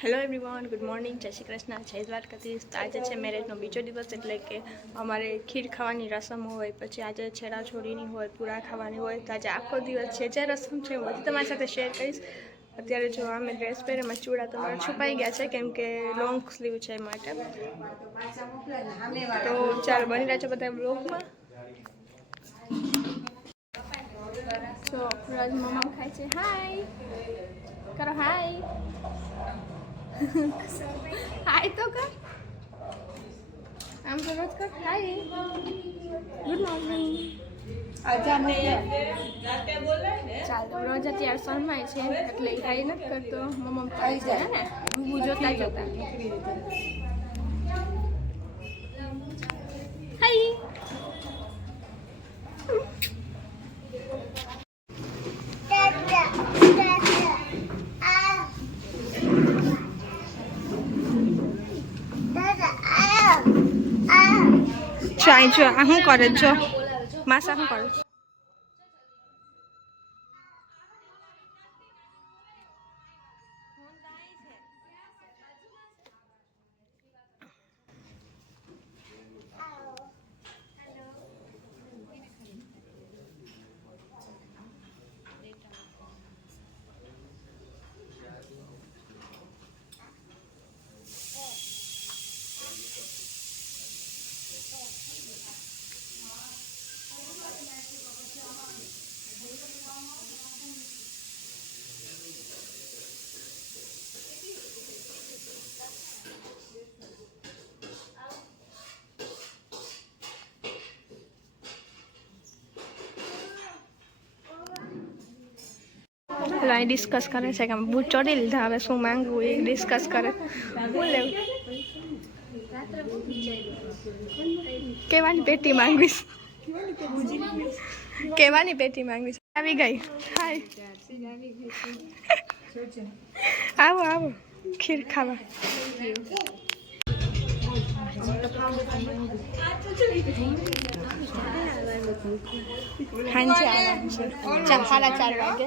Hello everyone good morning જય શ્રી કૃષ્ણ. જય દ્વારકાથી આજે છે મેરેજનો બીજો દિવસ એટલે કે અમારે ખીર ખાવાની રસમ હોય, પછી આજે છેડા છોડીની હોય, પૂરા ખાવાની હોય, તો આજે આખો દિવસ છે જે રસમ છે બધી તમારી સાથે શેર કરીશ. અત્યારે જો અમે ડ્રેસ પહેરે એમાં ચૂડા તમારા છુપાઈ ગયા છે, કેમ કે લોંગ સ્લીવ છે એ માટે. તો ચાલો બની રહ્યા છે બધા બ્લોગમાં તો રાજ મમ્મા ખાય છે. હાય કરો હાય હાય તો કર આમ તો રોજ કર હાય ગુડ મોર્નિંગ ચાલો રોજ અત્યારે શરમાય છે એટલે એ નથી કરતો. મમ્મી જાય. ને? ગુગુ જોતા જોતા. ચાય જો આ શું કરે છો માસા શું કરે? છે પેલા અહીં ડિસ્કસ કરે છે કે આમ બૂટ ચોરી લીધા, હવે શું માંગવું એ ડિસ્કસ કરે. હું લેવું. કેવાની પેટી માંગવીશ? કેવાની પેટી માંગવીશ? આવી ગઈ. હાય આવો આવો. ખીર ખાવા. હાંજી આવવાનું છે. સાડા ચાર વાગે.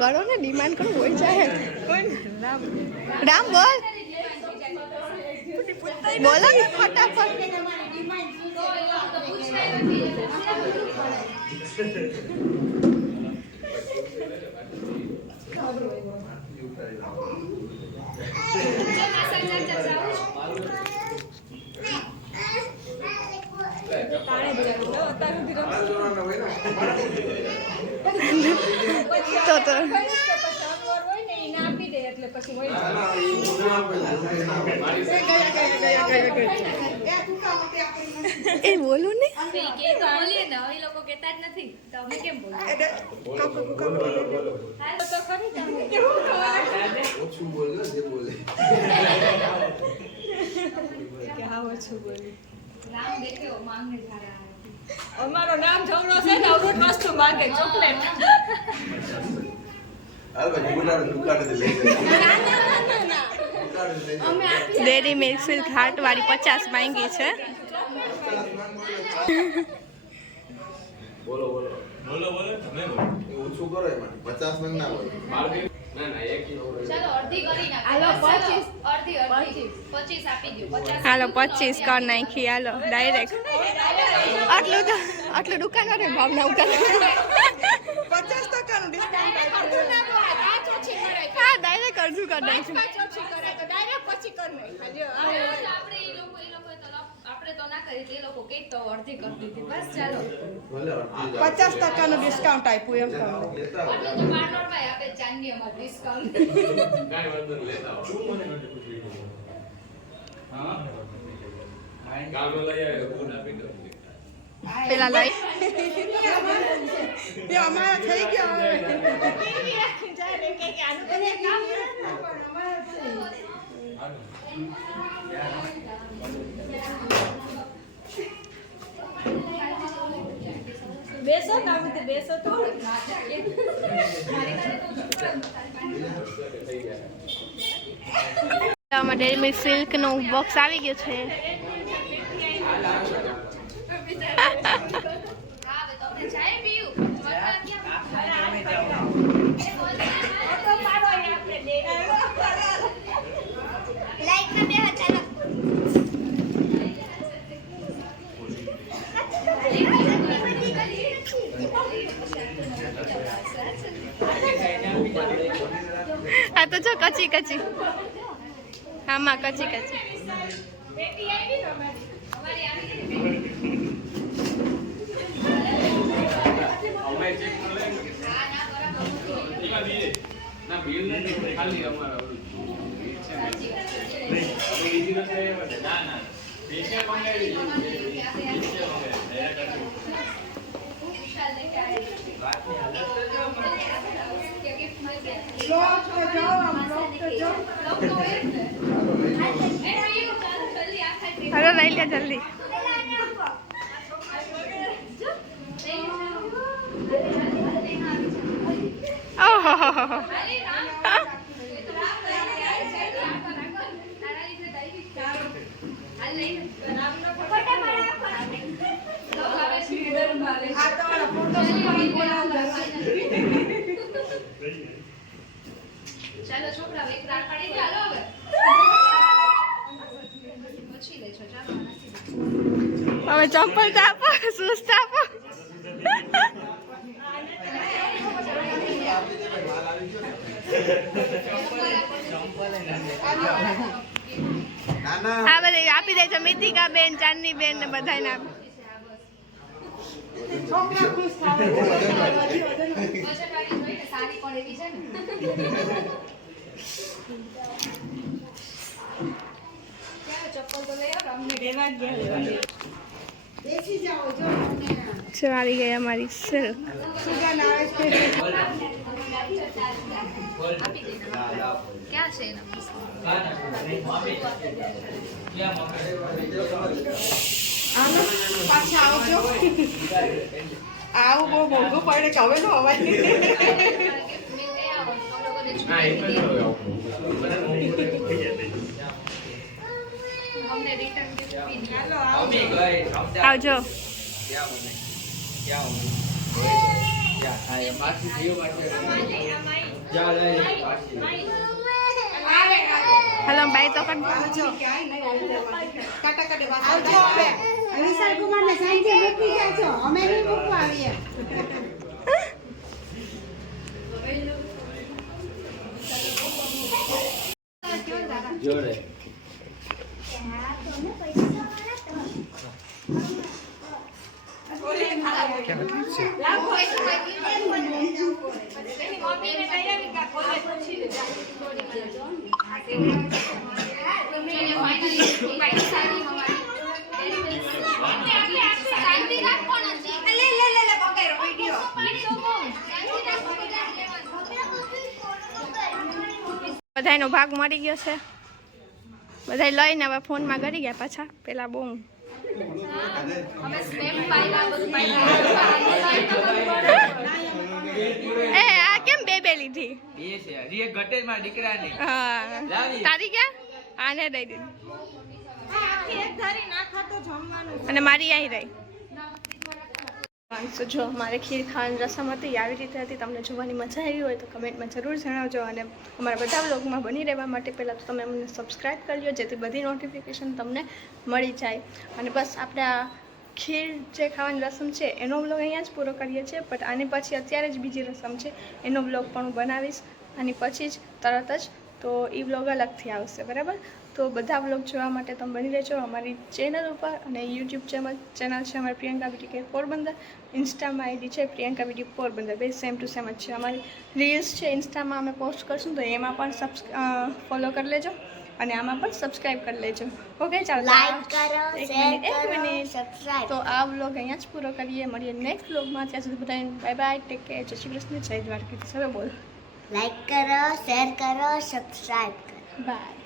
કરો ને ડિમાન્ડ કરો હોય જાય રામ બોલ. બોલો ને ફટાફટ. તારે જ નથી તો તો એ બોલું ને બોલજો જે બોલે. રામ દેખ્યો માંગને ધારા અમારો નામ જવરો છે ને અમૃત વસ્તુ માંગે ચોકલેટ હાલ ભાઈ ગુનાનો દુકાને લઈ જાય દુકાને લઈ જાય અમે આપી ડેરી મિલ્ક સિલ્ક હાર્ટ વાળી પચાસ માંગી છે. બોલો બોલો. બોલો બોલો તમે બોલો. ઓછું કરો એમાંથી પચાસ નંગ ના હોય. ના ના એક ચાલો અડધી કરી નાખો. હાલો, પચીસ. કર નાખી હાલો ડાયરેક્ટ આટલું તો આટલું દુકાન વાળે ભાવ ઉતાર પચાસ ટકાનું ડિસ્કાઉન્ટ હા ડાયરેક્ટ અડધું કરી નાખ્યું આપણે એ લોકો એ લોકો તો આપણે તો ના કરી તે લોકો કઈ તો અડધી કરી દીધી. બસ ચાલો. પચાસ ટકાનું ડિસ્કાઉન્ટ આપ્યું એમ કહું એટલે તો બારનોટભાઈ આપે ચાંદી અમાર ડિસ્કાઉન્ટ કાઈ વાંધો નહીં, લેતા આવો. કામે લઈ આવ્યો, ફોન આપી દો. પેલા લાઈ. તે અમારા થઈ ગયા હવે. બેસો કામ બેસો તો ડેરી મિલ્ક સિલ્કનું બોક્સ આવી ગયું છે હા હવે તો આપણે ચાય પીવું મતલબ ક્યાં લાઈટ ના બે ચાલો આ તો જો કચી કચી આમાં કચી કચી અમે check કરી લઈએ. એમાં બીજે. ના, bill નથી, ખાલી અમારા ઓલું. bill છે ને. અમે બીજી નથી લઈ આવ્યા ને? ના, ના. Facial મંગાવી છે. Facial મંગાવી. દયા કરજો. બ્લોક તો જો આમ બ્લોક તો જો હાલો લઈ લે જલ્દી. ઓહો આ તમારા ફોટો સુપારી બોલાવતા ચાલો છોકરા એક રાત પાડી દે હાલો હવે પછી લેજો ચાલો આનાથી હવે ચંપલ તો આપો શૂઝ આપો. બધી આપી દેજો મિતિકા બેન ચાંદની બેન ને બધા ને છોકરા આવો ગઈ અમારી સુગંધ આવે બહુ મોંઘું પડે કવે નો અવાજ મિલ ગયા હોય તો લોકોને ના, એક જ છૂટી હવે આવું. બધા મોંઘું થઈ જાય. અમને રિટર્ન ગિફ્ટ ચાલો આવજો. હલો બાય તો વિશાલ કુમાર ને સાંજે મૂકી ગયા છો અમે નહીં મૂકવા આવીએ એની મમ્મીને કહી આવી કે આ કોલેજ પછી જ જાય. એને finally ભાઈ સારી હવારી. શાંતિ રાખો નથી. પાણી તો બહુ. શાંતિ રાખો બધા. બધાયનો ભાગ મળી ગયો છે બધાય લઈને હવે ફોનમાં કરી ગયા પાછા પેલા બહુ બધું. એ બે બે લીધી એ છે હજી એક ઘટે મારા દીકરાની. હા. તારી ક્યાં? આને દઈ દીધી એક ધારી નાખા તો જમવાનું અને મારી આઈ રહી. તો જો મારે ખીર ખાવાની રસમ હતી આવી રીતે હતી. તમને જોવાની મજા આવી હોય તો કમેન્ટમાં જરૂર જણાવજો. અને અમારા બધા બ્લોગમાં બની રહેવા માટે પહેલાં તો તમે અમને સબસ્ક્રાઈબ કરી લો જેથી બધી નોટિફિકેશન તમને મળી જાય. અને બસ આપણે ખીર જે ખાવાની રસમ છે, એનો બ્લોગ અહીંયા જ પૂરો કરીએ છીએ બટ આની પછી અત્યારે જ બીજી રસમ છે, એનો બ્લોગ પણ હું બનાવીશ, આની પછી જ તરત જ, તો એ વ્લોગ અલગથી આવશે, બરાબર? તો બધા વ્લોગ જોવા માટે તમે બની રહેજો, અમારી ચેનલ ઉપર, અને યુટ્યુબ ચેનલ ચેનલ છે અમારી પ્રિયંકા બીટી કે પોરબંદર ઇન્સ્ટામાં આઈડી છે પ્રિયંકા બીટી પોરબંદર, બે સેમ ટુ સેમ જ છે, અમારી રીલ્સ છે ઇન્સ્ટામાં અમે પોસ્ટ કરશું, તો એમાં પણ સબસ્ક ફોલો કરી લેજો. અને આમાં પણ સબસ્ક્રાઈબ કરી લેજો. ઓકે ચાલો લાઈક કરો શેર કરો સબસ્ક્રાઇબ તો આ વ્લોગ અહીંયા જ પૂરો કરીએ. મળીએ નેક્સ્ટ વ્લોગમાં ત્યાં સુધી બધાને બાય બાય ટેક કેર જય શ્રી કૃષ્ણ જય દ્વારકાધીશ. હવે બોલ. લાઈક કરો શેર કરો સબસ્ક્રાઇબ કરો. બાય